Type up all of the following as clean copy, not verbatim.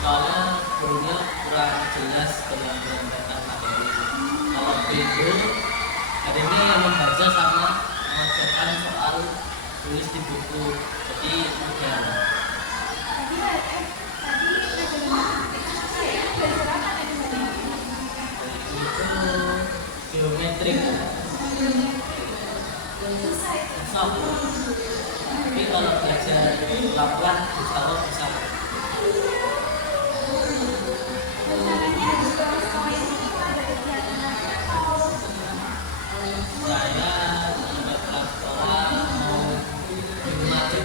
soalnya gurunya kurang jelas dengan menyampaikan materi. Kalau itu hari ini yang membaca sama mengerjakan soal tulis di buku, jadi udah itu geometrik susah, tapi kalau belajar pelan-pelan insya Allah bisa. Saya tidak kelas sekolah mau di masjid,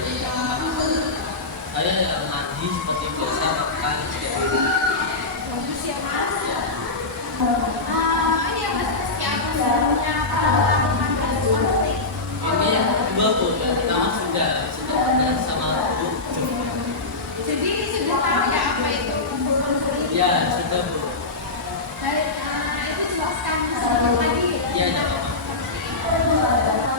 saya ya mandi seperti biasa makan Bagus ya Mas. Ini ya Mas, persiapan barunya pengalaman seperti ini yang kedua Bu, yang pertama sudah ada sama Bu. jadi sudah tahu ya apa itu Ya sudah Bu. Itu jelaskan sedikit lagi Ya tidak apa.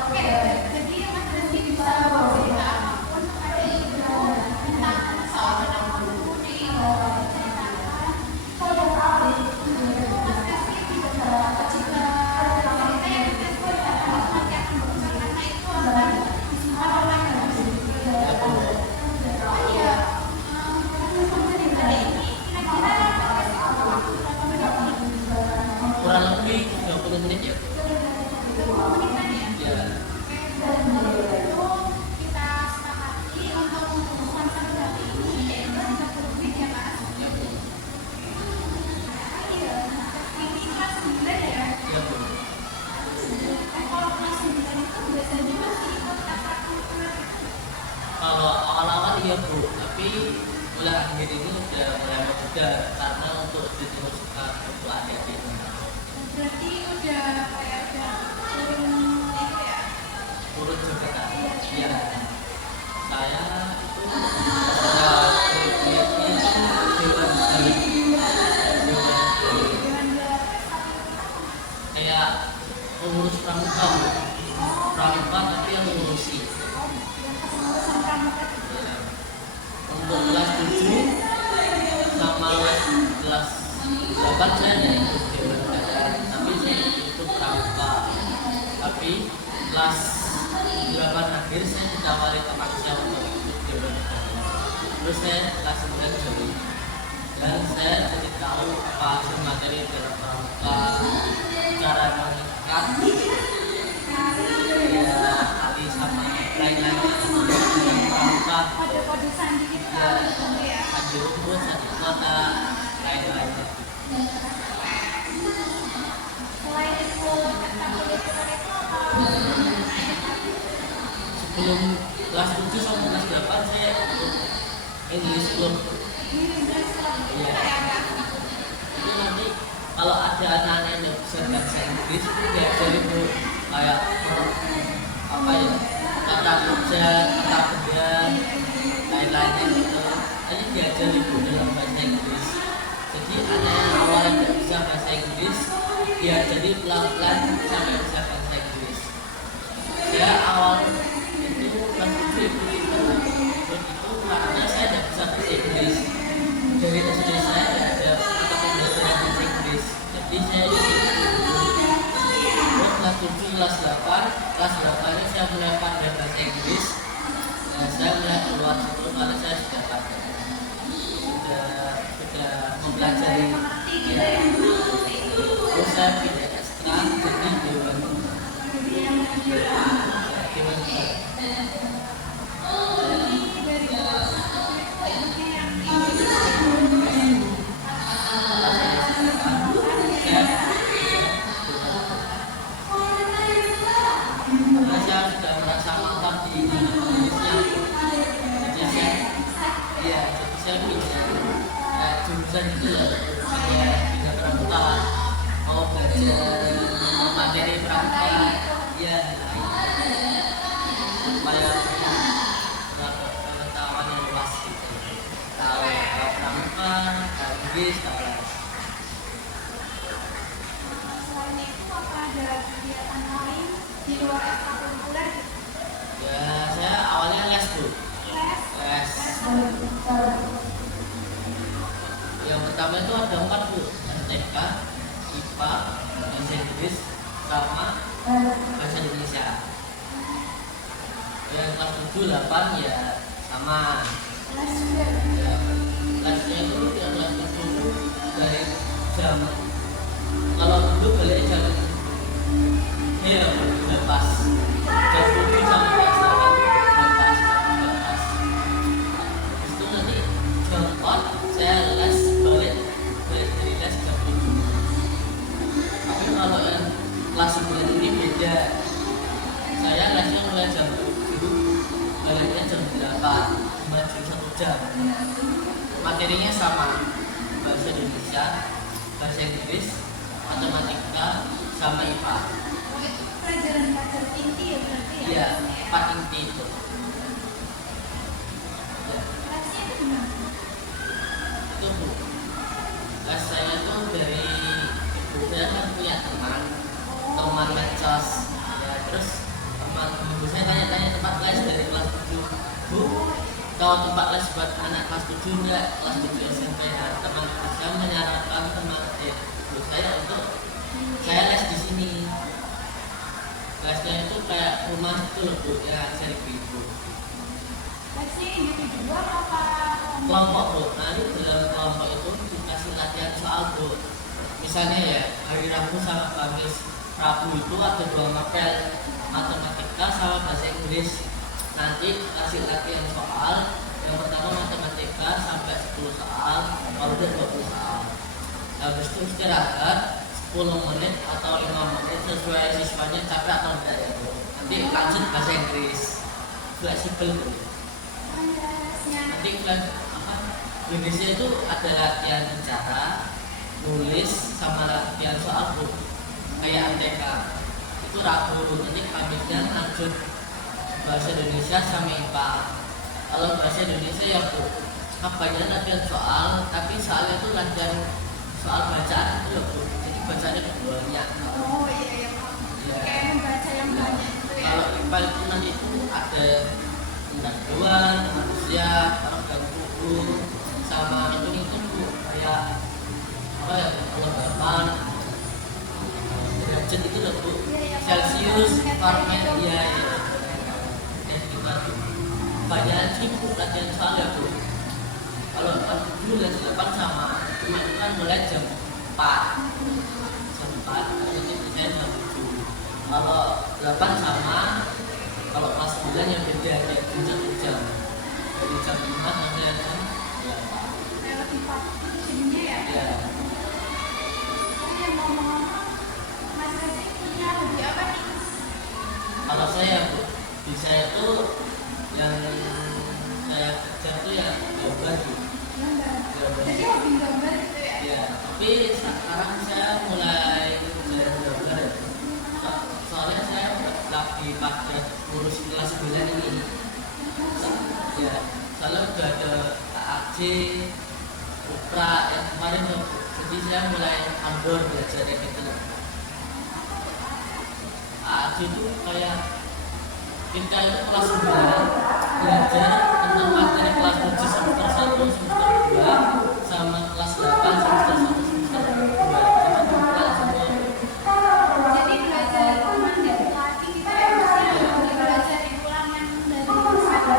Oke, jadi Mas Rizky bisa cerita apapun pada ibu tentang soal penampilan ini ceritakan. Kalau Mas Rizky juga cerita yang Rizky akan nanti akan berusaha karena itu akan orang lain oh iya, cerita ini kira-kira berapa menit? Kurang lebih 30 menit ya. 20 menitan ya? Ya. Itu kita sepakati untuk pembukuan satu hari ini yaitu 30 menit ya Mas. Iya, ini kelas 9 ya. Ya Bu. Kalau kelas 9 itu biasanya masih ikut ekstrakurikuler. Kalau awal-awal iya Bu, tapi mulai akhir ini udah mulai mudah karena untuk diteruskan untuk adik-adik. Berarti udah kayak udah turun itu ya. Turun juga kan? Iya. Saya itu sudah berpikir dewan balik. Dengan Kayak pengurus pramuka Bu. Pramuka tapi yang mengurusi. yang kepengurusan pramuka itu. Ya. Untuk kelas 7 sama kelas 8 saya tidak ikut dewan belajar, tapi saya ikut pramuka. Tapi kelas 8 akhir saya ditawari teman saya untuk ikut dewan belajar. Terus saya kelas 9 join dan saya jadi tahu apa hasil materi dalam pramuka, cara mengikat ya kali sama lain-lainnya dalam pramuka. Kode-kode sandi gitu ya. Ada rumput, ada mata, lain-lainnya. Selain ikut ekstrakurikuler itu apa? Sebelum kelas 7 sampai kelas 8 saya ikut English Club. Iya. Itu nanti kalau ada anak-anak yang bisa bahasa Inggris itu diajarin Bu kayak apa ya, kata kerja, kata benda, lain-lainnya gitu. Ini diajarin Bu dalam bahasa Inggris. Jadi anak yang awalnya tidak bisa bahasa Inggris diajari pelan-pelan sampai bisa bahasa Inggris. Saya awal itu kelas 7 itu karena saya tidak bisa bahasa Inggris. Dari SD saya tidak ada mata pembelajaran bahasa Inggris. Jadi saya terus kelas 7, kelas 8, kelas 8 ini saya mulai pandai bahasa Inggris. Nah, saya mulai keluar situ karena saya sudah pandai, sudah mempelajari. Ya. Terus saya pindah ekstra jadi dewan karena saya sudah merasa mantap di Indonesia. Jadi saya pindah jurusan itu ya, saya pindah pramuka, mau belajar materi pramuka, ya supaya pengetahuan yang luas gitu, tahu pramuka, tahu Inggris, tahu lain. Selain itu apa ada kegiatan lain di luar ekstrakurikuler? Ya saya awalnya les Bu, Les. les. pertama itu ada 4 bu, MTK, IPA, bahasa Inggris, sama bahasa Indonesia. Yang kelas 7, 8 ya sama. Ya, kelasnya itu ya kelas 7 dari jam, kalau dulu balik jam iya udah pas jam 7 sampai jam 8 udah pas. Itu nanti jam 4 saya les balik dari les jam 7. Tapi kalau yang kelas 9 ini beda, saya lesnya mulai jam 7 baliknya jam 8, maju 1 jam. Materinya sama, bahasa Indonesia, bahasa Inggris, matematika, sama IPA. Pelajaran inti ya berarti ya? Iya, 4 inti itu. Ya, Kelasnya itu gimana? itu bu. Kelas saya itu dari ibu saya kan punya teman ngecos. Ya, terus teman ibu saya tanya-tanya tempat les dari kelas 7. Bu, kalau tempat les buat anak kelas 7 enggak? Kelas 7 SMP. Nah, teman saya menyarankan teman ibu saya untuk saya les di sini. Lesnya itu kayak rumah itu loh bu, ya saya ibu. Lesnya individu apa Kelompok bu, nanti dalam kelompok itu dikasih latihan soal bu. Misalnya ya hari Rabu sama Kamis. Rabu itu ada 2 mapel, matematika sama bahasa Inggris. Nanti kasih latihan soal. Yang pertama matematika sampai 10 soal, kalau udah 20 soal. Habis itu istirahat 10 menit atau 5 menit sesuai siswanya capek atau enggak ya bu. Nanti lanjut bahasa Inggris, fleksibel bu. Nanti kelas Indonesia itu ada latihan bicara, nulis, sama latihan soal bu. Kayak MTK itu Rabu, nanti Kamisnya lanjut bahasa Indonesia sama IPA. Kalau bahasa Indonesia ya bu, apanya latihan soal, tapi soalnya itu latihan soal bacaan itu ya bu. Bacanya banyak. Oh iya. Ya. Kayak membaca yang banyak itu ya. Kalau IPA itu nanti itu ada pengetahuan manusia, organ tubuh, sama itu bu, kayak apa ya, kelombagaan, derajat itu loh bu, Celsius, Fahrenheit, iya ya. Dan kita banyak sih bu latihan soal ya bu. Kalau pas 7 dan 8 sama, cuma itu kan mulai jam 4. Itu saya jam 7. Kalau 8 sama, kalau kelas 9 yang beda kayak jam dari jam 5 sampai jam 8. Lebih pasti jadinya ya. Ya, Yang ngomong-ngomong, Mas Rezi punya hobi apa nih? kalau saya bu, di saya itu yang saya kerja itu ya gambar bu. Gambar. Gambar. Jadi hobi gambar gitu ya? Ya, tapi sekarang saya mulai belajar gambar ya. Soalnya saya lagi pada ngurus kelas 9 ini. Ya, soalnya udah ada AAC, UPRA yang kemarin tuh. Jadi saya mulai outdoor belajar kayak gitu. AAC itu kayak kita itu kelas 9 belajar tentang materi kelas 7 semester 1, semester 2 sama kelas 8 semester 1, semester 2. Jadi bukan semua. Jadi belajar teman dari lagi gitu ya? Maksudnya belajar ulangan dari semester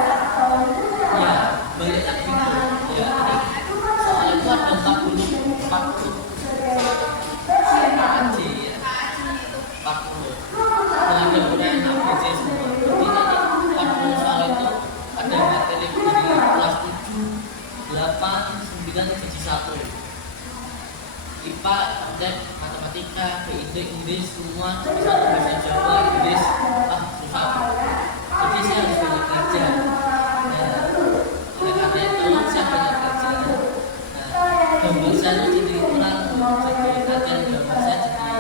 Ya, balik lagi gitu. Ya, ini soalnya itu ada 40 AAC ya. 40. Dengan kemudian ABC semua. Jadi nanti 40 soal itu ada materi dari kelas 7, 8, 9, jadi 1. IPA, dan matematika, BID, Inggris, semua bisa bahasa Jawa, Inggris, susah. Jadi saya harus banyak belajar. Nah, oleh karena itu saya banyak belajar. Nah, gambar saya itu jadi kurang, jadi latihan gambar saya jadi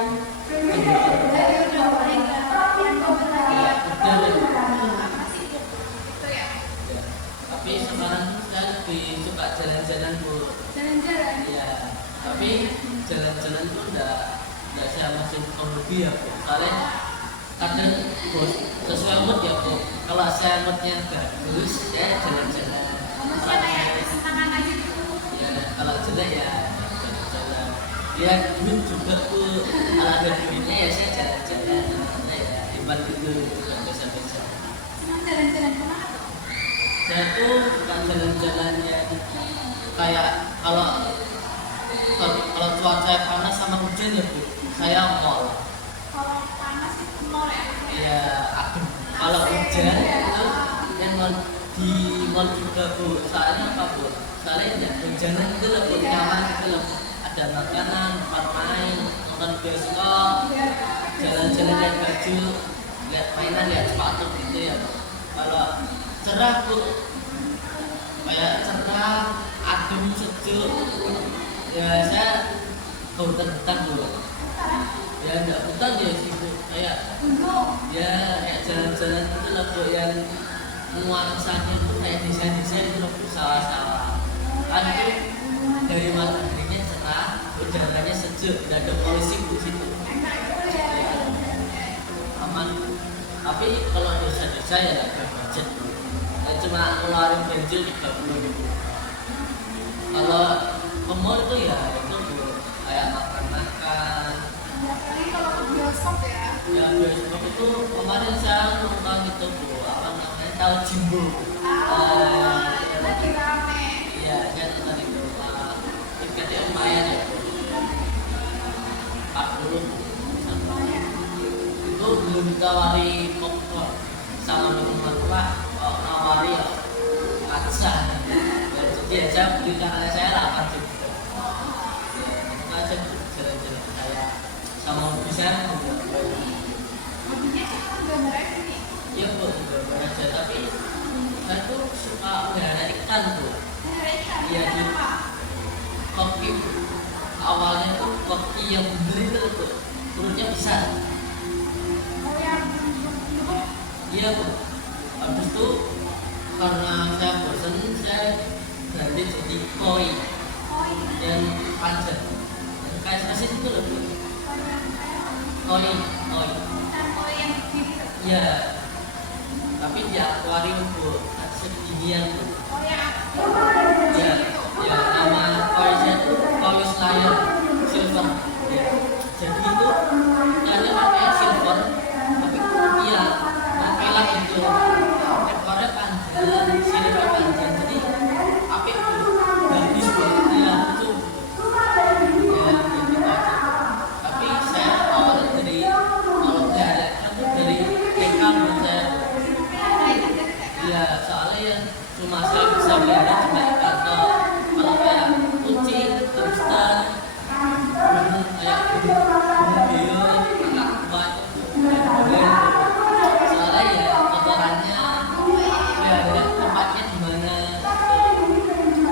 kendor. Jadi udah mulai latihan gambar lagi ya? Udah deh. Apa sih itu? Gitu ya? Ya. Tapi sekarang saya lebih suka jalan-jalan bu. Jalan-jalan? Ya, tapi jalan-jalan itu enggak saya masuk ke hobi ya bu. Soalnya kadang bos sesuai mood ya bu. Kalau saya moodnya bagus, ya jalan-jalan. Maksudnya kayak kesenangan aja gitu? Ya, kalau jelek ya Ya dulu juga tuh kalau ada duitnya ya saya jalan-jalan ya hebat dulu juga biasa-biasa. Senang jalan-jalan kemana tuh? Saya tuh bukan jalan-jalannya kayak kalau kalau cuaca panas sama hujan ya bu, saya mall. Kalau panas itu mall ya? Ya aduh, kalau hujan itu yang mall di mall juga bu. Soalnya apa bu? Soalnya ya hujanan itu lebih nyaman itu lebih ada makanan, tempat main, nonton bioskop, jalan-jalan lihat baju, lihat mainan, lihat sepatu gitu ya. Kalau cerah bu, kayak cerah, adem, sejuk, ya saya hutan-hutan bu. Ya enggak hutan ya sih bu, kayak ya kayak jalan-jalan itu loh bu yang nuansanya itu kayak desain-desain itu loh bu, sawah-sawah. Kan itu dari mataharinya cerah, udaranya sejuk, tidak ada polusi bu situ. Ya, aman. Tapi kalau desa-desa ya nggak ada budget bu. Ya, cuma ngeluarin bensin 30.000. Kalau ke mall itu ya itu bu, kayak makan-makan. Kalau ke bioskop ya? Ya bioskop itu kemarin saya nonton itu bu, apa namanya, tahu Jimbo. Lagi rame. Iya saya nonton itu, tiketnya lumayan ya bu, 40 itu belum ditawari popcorn sama minuman wah, kok nawari ya kaca. Ya, jadi ya saya beli karena saya lapar juga. Ya, itu aja bu, jalan-jalan saya sama hobi saya membuat. Hobinya cuma gambar aja nih. Iya bu, gambar aja, tapi saya tuh suka melihara ikan bu. Mereka Iya di apa? koki, awalnya tuh koki yang bener itu bu, perutnya besar. Oh yang bentuk Iya bu, habis itu karena saya bosan saya ganti jadi koi koi. yang panjang, yang kayak spesies itu loh bu, koi koi. Bukan koi yang gitu. Iya, tapi di akuarium bu, seginian bu. Oh yang Ya, ya nama koisnya itu kois layar silver. Ya. Jadi itu ikannya pakai silver, tapi iya, mengkilap itu. Ekornya panjang, silver panjang, jadi apik bu, bagus bu. Ya itu, ya gitu aja. Tapi saya awalnya dari kalau pelihara ikan tuh dari TK bu saya. Iya, soalnya yang cuma saya bisa pelihara cuma ikan tok. Kalau kayak kucing, hamster, burung kayak burung beo, kakak tua itu nggak boleh. Soalnya ya kotorannya, ya lihat tempatnya di mana.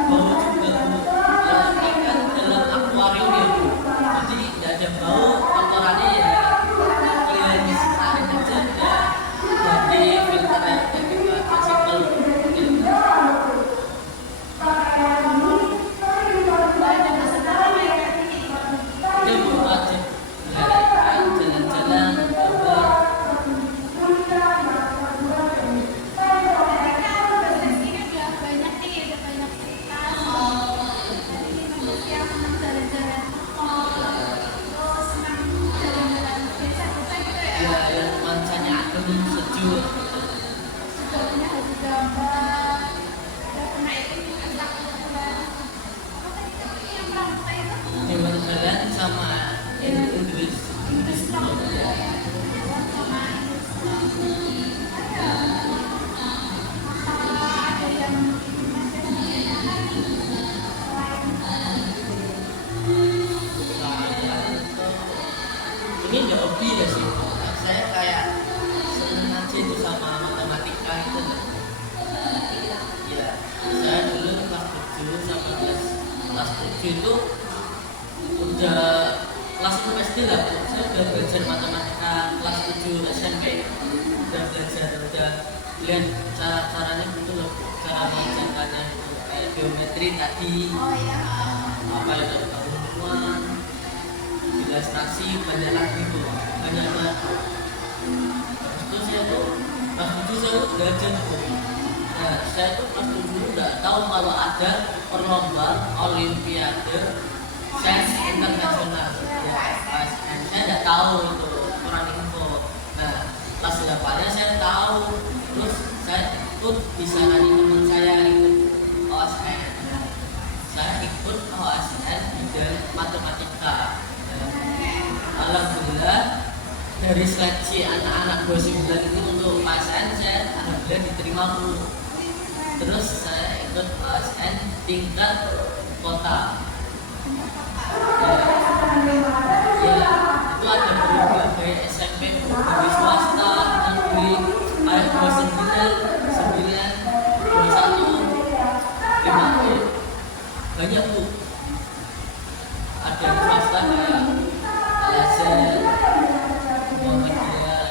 Bau juga bu. Ya ikan dalam akuarium ya bu. Jadi tidak ada bau, kotorannya ya disesarin aja udah. Jadi filternya kayak gitu aja simpel. Gitu. Dia bu wajib pelihara ikan, jalan-jalan, gambar. Ya yang nuansanya adem, sejuk. Hewan jalan sama Inggris. Ini nggak hobi ya sih. Saya kayak seneng aja itu sama matematika itu. Ya, saya dulu kelas 7 sampai kelas 7 itu udah kelas 6 SD lah bu. Saya udah belajar matematika kelas 7 SMP. Udah belajar, udah lihat cara-caranya gitu loh bu. Cara mengerjakannya itu kayak geometri tadi, apa itu pertemuan, ilustrasi, banyak lagi bu, banyak banget. Habis itu saya tuh kelas 7 saya tuh belajar bu. Nah, saya tuh kelas 7 nggak tahu kalau ada perlombaan olimpiade saya internasional ya ASN saya nggak tahu itu kurang info. Nah pas dapatnya saya tahu, terus saya ikut disaranin teman saya ikut OSN. Saya ikut OSN bidang matematika. Alhamdulillah dari seleksi anak-anak 29 itu untuk OSN saya alhamdulillah diterima dulu. Terus saya ikut OSN tingkat kota. Ya, itu ada berbagai SMP, berbagai swasta, negeri, ada 29, 9, 21, 5, banyak tuh. Ada yang swasta kayak Al-Azhar, Muhammadiyah,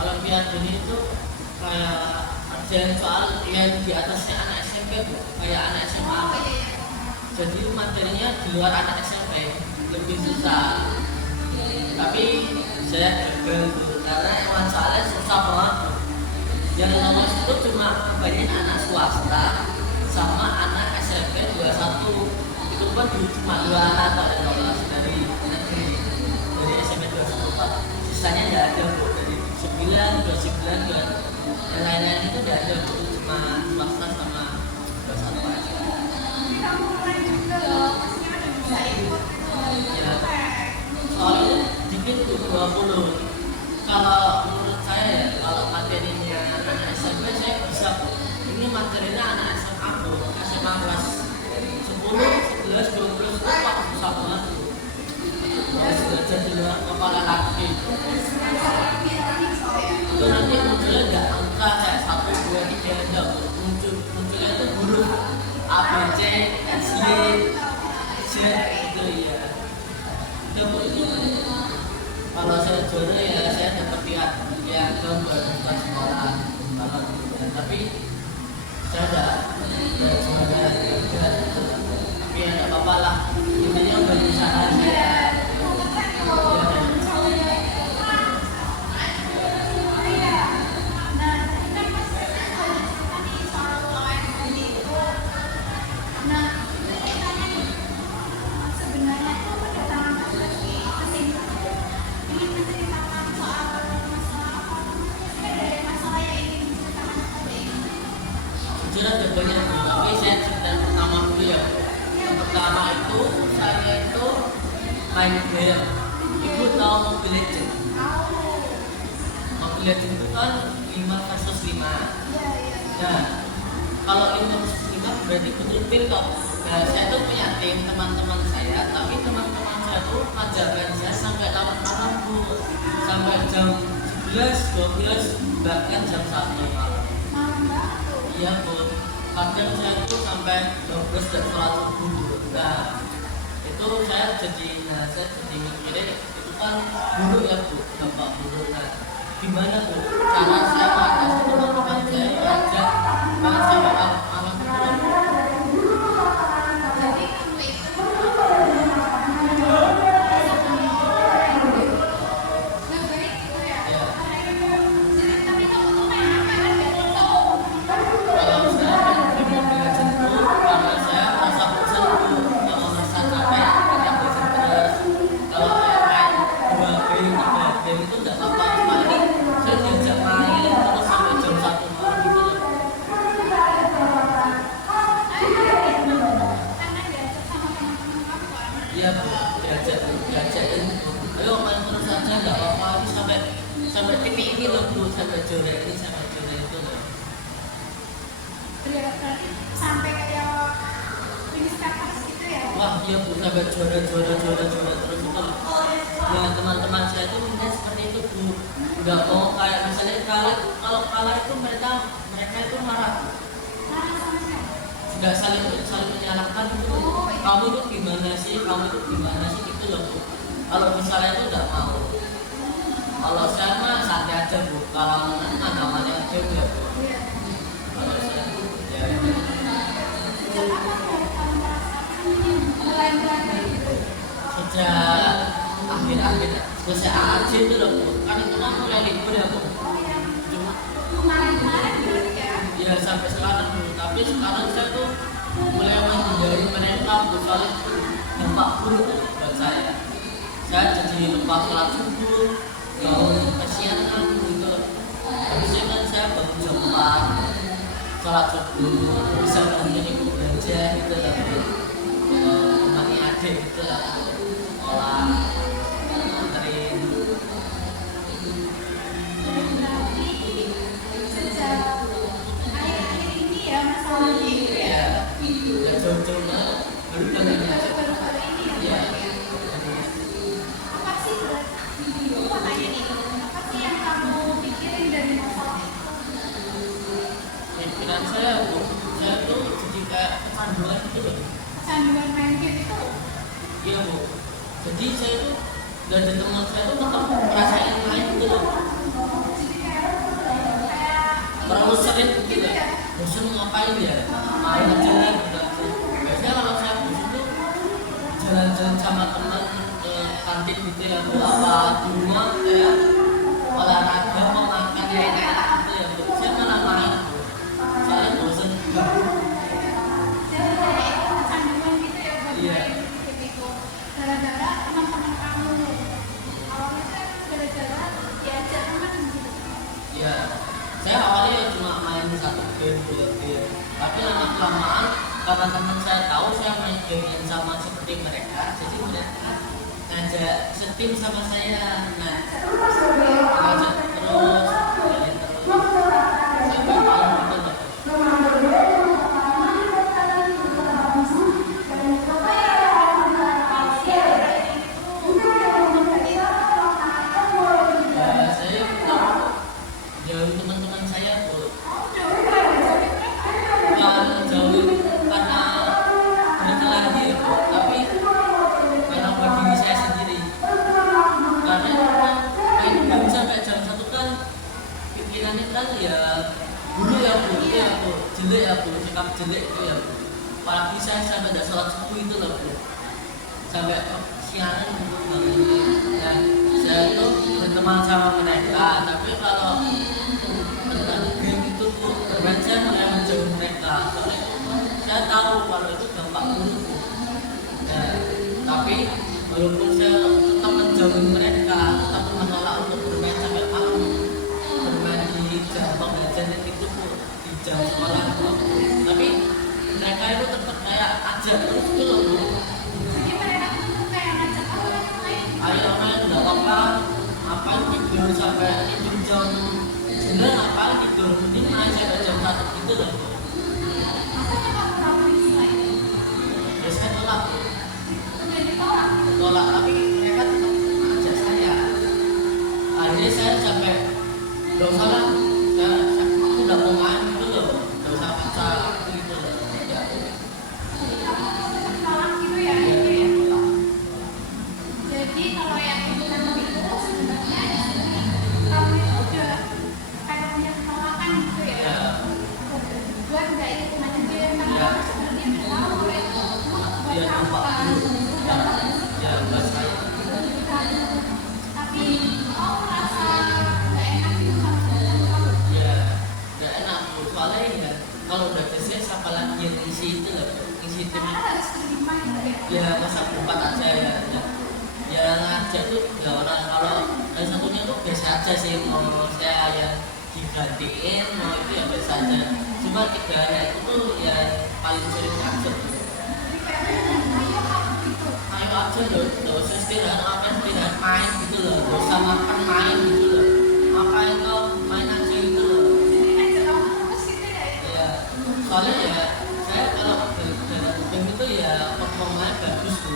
Olimpiade itu kayak ada yang soal yang di atasnya anak SMP tuh, kayak anak SMA. Jadi materinya di luar anak SMP lebih susah. Tapi saya gagal tuh karena emang soalnya susah banget. Yang lolos itu cuma kebanyakan anak swasta sama anak SMP 21. Itu pun cuma 2 anak yang lolos dari negeri, dari SMP 21. Sisanya nggak ada bu, dari 9, 29 dan yang lain-lain itu nggak ada bu, cuma swasta sama 21 aja. Ya, soalnya dikit tuh 20. Kalau menurut saya ya, kalau materinya anak SMP saya bisa, ini materinya anak SMA tuh, SMA kelas 10, 11, 12 itu kok susah banget tuh. Harus belajar di luar kepala lagi. Itu nanti munculnya nggak angka kayak 1, 2, 3 aja. Munculnya itu huruf A, B, C, S, Y, Z gitu ya. Itu kalau saya juara ya saya dapat lihat ya gambar bukan sekolah kalau tapi saya udah juara juga, tapi ya nggak apa-apa lah, intinya berusaha saya. Ada banyak, tapi saya cerita pertama dulu ya. Yang pertama itu saya itu main game. Ibu tahu Mobile Legends? Mobile Legends itu kan 5 versus 5. Nah, kalau 5 versus 5 berarti betul tim toh. Nah, saya tuh punya tim teman-teman saya, tapi teman-teman saya tuh ngajarin saya sampai larut malam bu, sampai jam 11, 12, bahkan jam 1 malam. Iya bu, kadang saya itu sampai 12 dan sholat subuh. Nah itu saya jadi mikirin itu kan buruk ya bu, dampak buruk. Nah gimana bu cara saya mengatasi teman-teman saya ngajak bahkan sampai alam buruk. Iya bu, diajakin ayo main terus saja nggak apa-apa, sampai titik ini loh bu, sampai juara ini, sampai juara itu loh. Berarti sampai kayak finish kapas gitu ya? Wah iya bu, sampai juara terus itu. Ya teman-teman saya itu minta seperti itu bu, nggak mau kayak misalnya kalau kalah itu mereka itu marah. Nggak saling menyalahkan itu, kamu itu gimana sih gitu loh bu. Kalau misalnya itu nggak mau, kalau saya mah santai aja bu, kalau menang namanya aja bu ya bu. Kalau saya ya sejak selesai AAJ itu loh Bu. Kan itu kan mulai libur ya Bu. Oh yang Cuma kemarin-kemarin berarti ya. ya sampai sekarang Bu. Tapi sekarang saya tuh mulai menghindari mereka Bu, soalnya dampak buruk buat saya. Saya jadi lupa sholat subuh, bangun kesiangan gitu. Habisnya kan saya bangun jam 4, sholat subuh, bisa bantuin ibu belanja gitu lah Bu. Temani adik gitu lah Bu. Sekolah, anterin. Berarti sejak akhir-akhir ini ya masalahnya itu ya. Ya, udah jauh-jauh banget. Baru bangun aja. Baru-baru ini ya. Ya, Apa sih aku mau tanya nih, apa sih yang kamu pikirin dari masalah itu? pikiran saya Bu, saya tuh jadi kayak kecanduan gitu loh. Kecanduan main game itu? Iya Bu, jadi saya tuh dan teman saya tuh tetap ngerasain main gitu loh. Jadi kayak Terlalu sering gitu ya. bosan ngapain ya, main aja lah gitu. Biasanya kalau saya bosan tuh jalan-jalan sama teman ke kantin gitu ya Bu, apa di rumah kayak olahraga mau makan ya enak gitu ya Bu. Saya malah main Bu, soalnya bosan. Jadi kayak kecanduan gitu ya buat Iya. main game itu. Gara-gara teman-teman kamu. Awalnya kan gara-gara diajak teman gitu. Ya, saya awalnya ya cuma main satu game, dua game. Tapi lama kelamaan karena teman saya tahu saya main game yang sama seperti mereka, jadi mereka ngajak setim sama saya. Nah, ngajak terus, main terus. Sampai tahun itu loh. Ya, saya jauh teman-teman saya tuh. Bukan jauh karena mereka lagi ya Bu, tapi karena buat diri saya sendiri. Karena kan main game sampai jam 1 kan pikirannya kan ya dulu ya Bu, itu ya Bu, jelek ya Bu, sikap jelek itu ya Bu. Apalagi saya sampai tidak sholat subuh itu loh Bu, sampai siangan bangun. Nah, saya tuh berteman sama mereka, tapi kalau tentang game itu Bu, dan saya mulai menjauh mereka. Soalnya saya tahu kalau itu dampak buruk Bu. Nah, tapi walaupun saya tetap menjauhi mereka, tetap menolak untuk bermain sampai malam, bermain di jam pembelajaran itu Bu, di jam sekolah Bu. Tapi mereka itu tetap kayak ajak terus gitu loh Bu. Jadi mereka tuh kayak ngajak aku main. Ayo main nggak apa-apa, ngapain tidur sampai tidur jam 9, ngapain tidur, mending main sampai jam 1 gitu loh Bu. Makanya kamu rapuhin selain itu. Ya saya tolak Bu. Udah ditolak. Tolak, tapi mereka tetap ajak saya. Akhirnya saya sampai nggak usah lah, aku udah mau main gitu loh, nggak usah paksa aku gitu loh. Ya, Tolak gitu ya, itu ya. Jadi kalau yang itu sebenarnya kamu itu udah kayak punya penolakan gitu ya. ya, Buat nggak ikut main game karena Ya. kamu sebenarnya udah tahu itu buat ya kamu dampak kan. buruk. Ya, ya buat saya. Tapi kamu merasa nggak enak gitu sama teman kamu. Ya, nggak enak Bu. Soalnya ya kalau udah biasanya siapa lagi yang ngisi itu loh, ngisi tim. Karena harus terima gitu ya. Ya masa berempat aja ya. Ya ngajak tuh ya orang, kalau yang satunya tuh biasa aja sih, mau saya yang digantiin mau itu ya biasa aja. Cuma tiganya itu tuh ya paling sering ngajak. Jadi kayak ayo kamu gitu. Ayo aja loh, gak usah istirahat, apa istirahat main gitu loh, gak usah makan main gitu loh. Ngapain kau main aja gitu loh. Jadi ngajak kamu terus gitu ya. Ya, soalnya ya saya kalau dalam game itu ya performanya bagus Bu,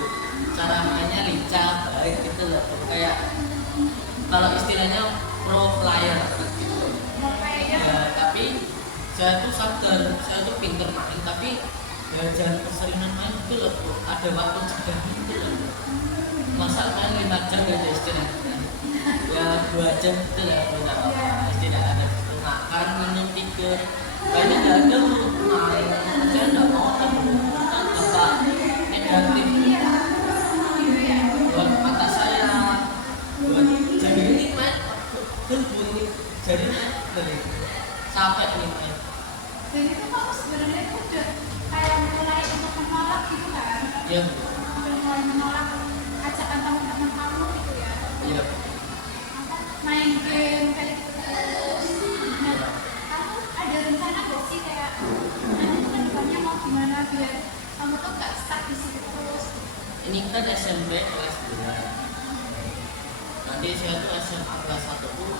cara mainnya lincah, baik gitu loh Bu. Kayak kalau istilahnya pro player gitu. Mau kayak Ya, tapi saya tuh sadar, saya tuh pinter main, tapi ya jangan keseringan main gitu loh Bu. Ada waktu jeda gitu loh Bu. Masa main 5 jam gak ada istirahatnya, ya 2 jam gitu lah Bu, gak apa-apa. Istirahat ada itu, makan, minum, tidur. Kayaknya gak ada Bu, main saya gak mau kan Bu. Kan dampak negatif buat mata saya, buat capek nih main. Dan itu kamu sebenarnya tuh udah kayak mulai untuk menolak gitu kan? Iya. Udah mulai menolak ajakan teman-teman kamu gitu ya? Iya. Main game kayak gitu terus. Nah, kamu ada rencana gak sih kayak nanti ke depannya mau gimana biar kamu tuh gak stuck di situ terus? Ini kan SMP kelas 2. Nanti saya tuh SMA kelas 1 tuh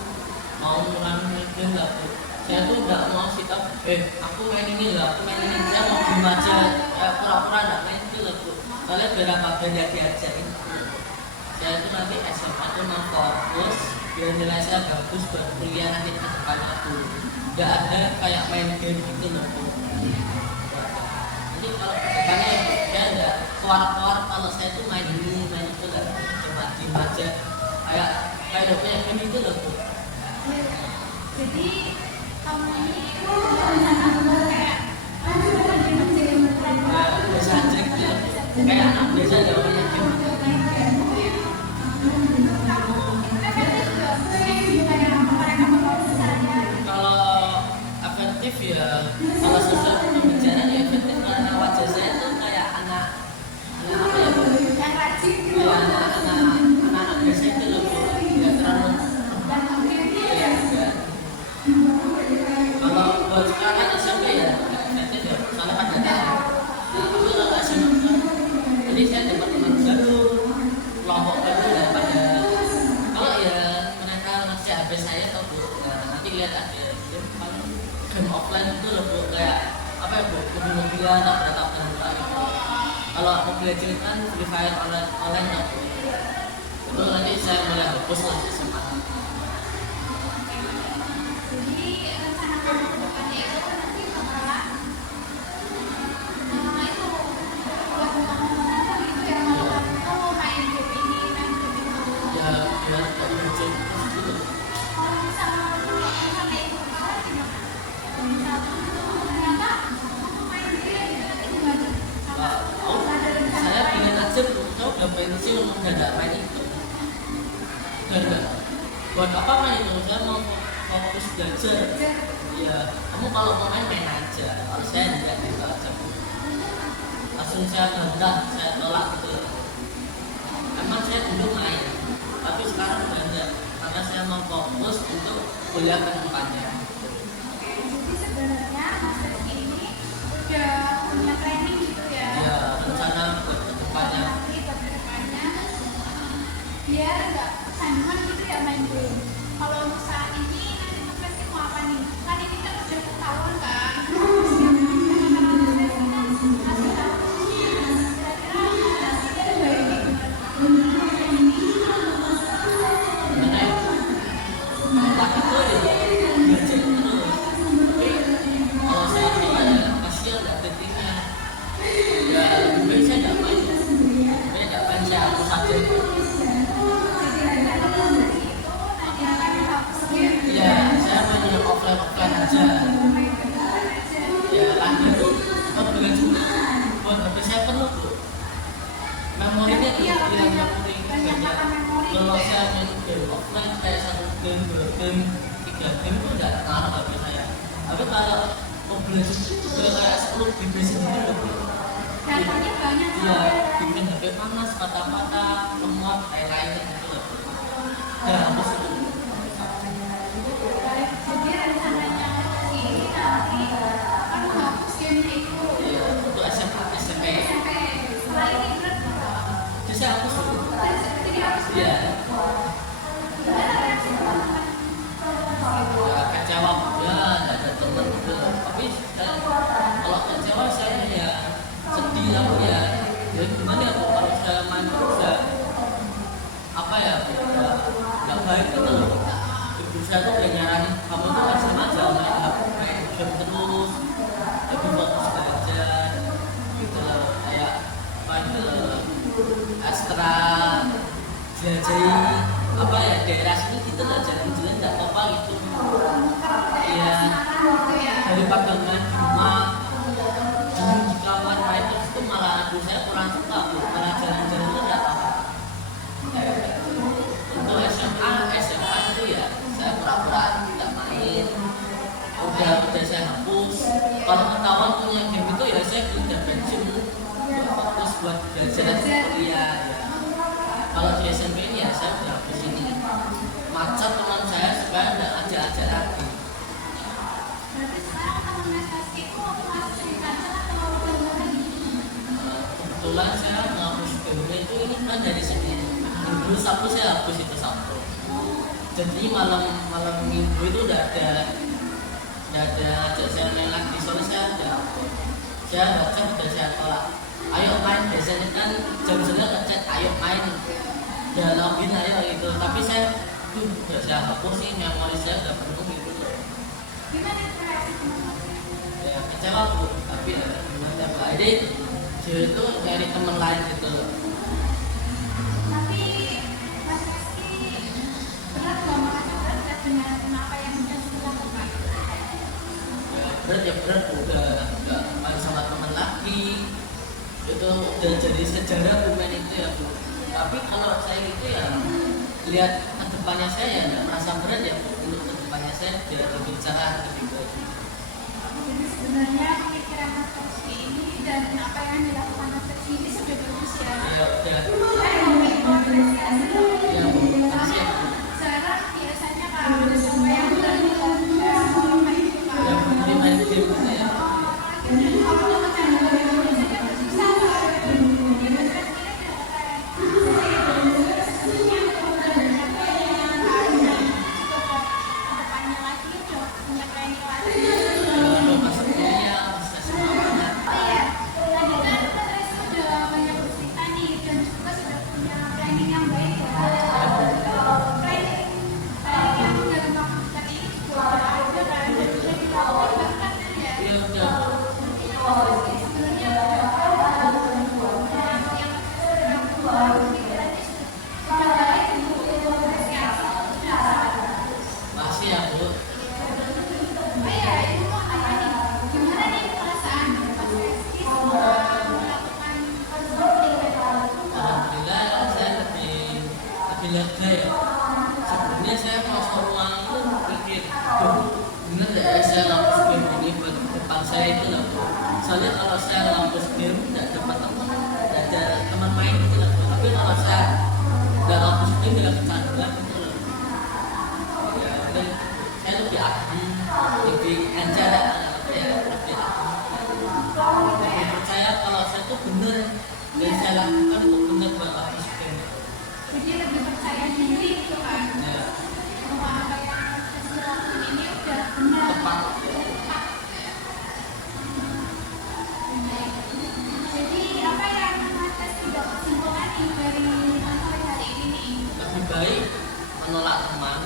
mau ngurangin game lah tuh. Saya tuh nggak mau sit up, aku main ini lah, aku main ini. Saya mau game aja, pura-pura nggak main itu lah tuh. Kalian biar apa? Biar ya diajarin. Saya tuh nanti SMA tuh mau fokus, biar nilai saya bagus buat kuliah nanti ke depannya tuh. Nggak ada kayak main game gitu loh tuh. Jadi kalau ke depannya ya nggak keluar-keluar kalau saya tuh main ini, main itu lah. Cuma diem aja. Kayak udah punya game itu loh tuh. Jadi kamu ini rencana buat kayak lanjutan game Biasa aja gitu. Kayak anak biasa nggak punya game. kamu efektif gak sih kayak mereka membawa saya Kalau efektif ya, kalau sosial pembicaraan ya efektif karena wajah saya tuh kayak anak apa ya? yang rajin gitu Ya anak biasa itu loh, nggak terlalu. dan mungkin Ya, enggak. Kalau buat sekarang SMP ya efektif ya, soalnya pada tahu. Tapi kalau SMP, jadi saya dapat teman baru, kelompok baru daripada kalau ya mereka ngasih HP saya atau bu, nanti lihat aja. Dia paling game offline itu loh bu, kayak apa ya bu, mobil-mobilan atau berapa gitu. Kalau Mobile Legends kan Free Fire online lah bu. Itu nanti saya mulai hapus lah SMA. jadi rencana kamu ke depannya itu nanti bakalan itu buat ngomong-ngomong gitu ya kalau main game ini main game itu Ya biar nggak muncul terus gitu. kalau misalnya sampai itu kemarin gimana? Misalnya ternyata kamu main game itu nanti gimana? Ada rencana Saya lain? pengen aja bu, saya udah pensiun udah nggak main itu. Udah. Buat apa main itu? Saya mau fokus belajar. Ya, kamu kalau mau main aja. Kalau saya tidak gitu aja bu. Langsung saya bantah, saya tolak gitu. Emang saya dulu main, tapi sekarang udah enggak. Karena saya mau fokus untuk kuliah ke depannya. Jadi sebenarnya Mas Rizky ini udah punya training gitu ya? Ya, rencana buat ke depannya. Nanti buat kedepannya biar nggak kecanduan gitu ya main game. Kalau untuk saat ini nanti Mas Rizky mau apa nih? Kan ini kan udah ketahuan kan? Karena Mas Rizky kan masih tahu kira-kira hasilnya baiknya gimana? Sebenarnya otak itu ya belajar terus. Tapi kalau saya bilang ya kasihan nggak pentingnya. Ya lebih baik saya nggak main. Saya nggak main, saya hapus aja. Ya saya main yang offline aja. Ya lagi itu buat belajar buat HP saya penuh bu. Memorinya tuh Iya, yang banyak banyak. makan memori. Kalau saya main game offline kayak 1 game, 2 game, 3 game itu nggak ngaruh HP saya. Tapi kalau mau belajar itu kayak 10 GB sendiri loh bu. Datanya banyak Iya, soalnya. bikin HP panas, patah-patah, lemot, kayak lainnya gitu loh. Ya, habis itu. Baik, jadi rencananya ini nanti kan hapus gamenya itu Iya, untuk SMA, SMP. SMP. Setelah ini berarti Jadi saya hapus dulu. jadi harus Iya, gimana reaksi teman-teman? ya kecewa ya, nggak ada teman gitu loh. Tapi kalau kecewa saya ya sedih lah bu ya. Ya gimana ya bu, kalau saya main terus ya apa ya, nggak baik gitu loh. Ibu saya tuh udah nyaranin kamu tuh SMA aja main game terus, lebih fokus belajar gitu loh. Kayak apa gitu, Astra, jelajahi apa ya daerah sini gitu loh, jalan-jalan nggak apa-apa gitu. Iya, Gitu ya. daripada main di rumah di kamar main terus itu malah aduh saya kurang suka bu, malah jalan-jalan itu nggak apa-apa. Untuk SMA itu ya saya pura-pura nggak main, udah supaya nggak ajak-ajak lagi. Berarti sekarang teman Mas Rizky itu masih cancel atau belum lagi? Kebetulan saya menghapus game itu ini kan dari Senin. Minggu Sabtu saya hapus itu Sabtu. Jadi malam Minggu itu udah ada ajak saya main lagi, soalnya saya udah hapus. Saya baca udah saya tolak. Ayo main, biasanya kan jam-jamnya ngechat ayo main, udah login ayo gitu. Tapi saya udah saya hapus sih, memori saya udah penuh gitu. Gimana reaksi teman-teman? Ya kecewa Bu, tapi ya gimana Pak. Jadi dia itu nyari teman lain gitu loh. Tapi Mas Rizky berat nggak merasa berat dengan apa yang sudah dilakukan? Ya berat udah nggak main sama teman lagi. Itu udah jadi sejarah pemain itu ya Bu. Tapi kalau saya itu ya lihat ke depannya saya ya nggak merasa berat ya Bu. Untuk ke depannya saya biar lebih cerah lebih baik. Jadi sebenarnya pemikiran Mas Rizky ini dan apa yang dilakukan Mas Rizky ini sudah bagus ya. Ya udah Apresiasi. ya Bu, makasih ya Bu. Sekarang biasanya kalau ada siapa yang berani orang main itu Ya kan. Bu, ini main game gitu ya. Kalau mau cari biasanya bisa nggak? Depannya lagi udah punya planning lagi. Kalau masuk kuliah, bisa semangat. Oh iya, tadi kan Mas Rizky sudah banyak bercerita nih dan juga sudah punya planning yang baik ya. Planning yang dalam waktu dekat ini juga udah ada kan, dan sudah dilakukan bahkan ya. Ya udah Bu. Sebenarnya yang sudah baik untuk apresiasi sudah sangat. Makasih ya Bu. Oh iya, ini mau tanya nih, gimana nih perasaan Mas Rizky setelah melakukan konseling? Alhamdulillah saya lebih lega ya. Sebenarnya saya masuk ruang itu pikir, tuh bener ya saya ngapus game ini buat depan saya itu loh. Soalnya kalau saya ngapus game nggak dapat teman, nggak ada teman main gitu loh. Tapi kalau saya nggak ngapus game nggak kecanduan gitu loh. Ya udah, saya lebih aktif, lebih encer ya, lebih aktif. Lebih percaya kalau saya tuh bener dan saya lakukan itu bener buat hapus game. Jadi lebih percaya diri gitu kan, Ya, bahwa apa yang Mas Rizky lakukan ini udah benar. tepat. Jadi apa yang Mas Rizky dapat simpulkan nih dari konseling hari ini nih? Lebih baik menolak teman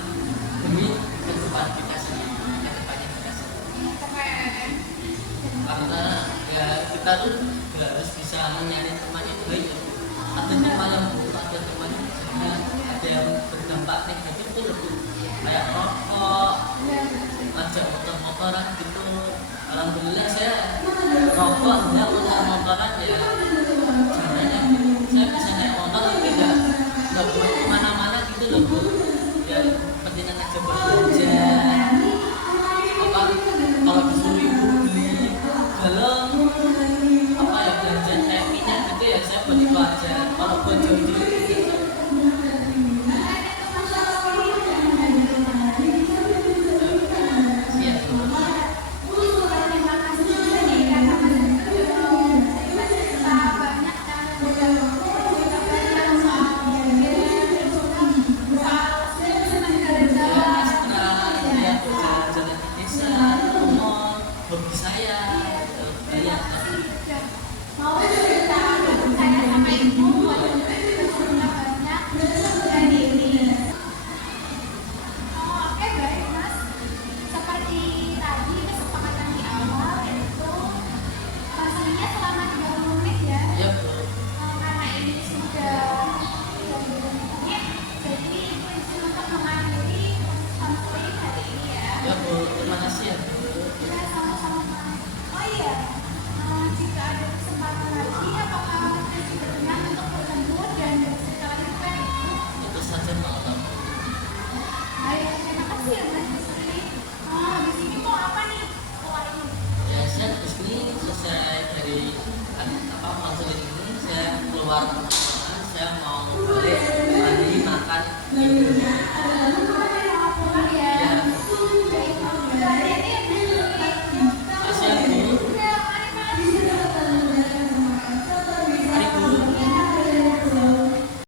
demi ke depan kita sendiri, ke depannya kita sendiri. Keren. Karena ya kita tuh nggak harus bisa mencari teman yang baik. Ada teman yang buruk, ada teman yang jahat, ada yang berdampak negatif itu lebih kayak rokok, ngajak motor-motoran gitu. Alhamdulillah saya rokok enggak, motor-motoran ya caranya saya bisa naik motor tapi nggak buat kemana-mana gitu loh Bu. Ya pentingan aja buat belanja apa kalau disuruh ibu beli galon apa ya belanja kayak minyak gitu ya saya buat itu aja. Kalau buat jauh-jauh gitu. Iya Bu. Terima kasih juga nih karena Mas Rizky udah cerita banyak dan udah cerita banyak soal senang Ya, jalan-jalan. sekarang ya jalan-jalan di desa, ke mall, hobi saya banyak. Mau cerita saya sama ibu buat cerita banyak dan ini. Oh, oke baik Mas. Seperti tadi kesepakatan di awal itu pastinya selama 30 menit ya. Ya Bu. Karena ini sudah 30 menit, jadi ibu izin untuk mengakhiri konseling hari ini ya. Ya Bu, terima kasih ya Bu. Ya, sama-sama. Oh iya, jika ada kesempatan lagi, apakah Mas Rizky berkenan untuk bertemu dan bercerita lagi kepada Ibu? Itu saja malam. Baik, terima kasih ya Mas Rizky. Habis ini mau apa nih? Keluar ini. Ya saya habis ini selesai dari apa konseling ini saya keluar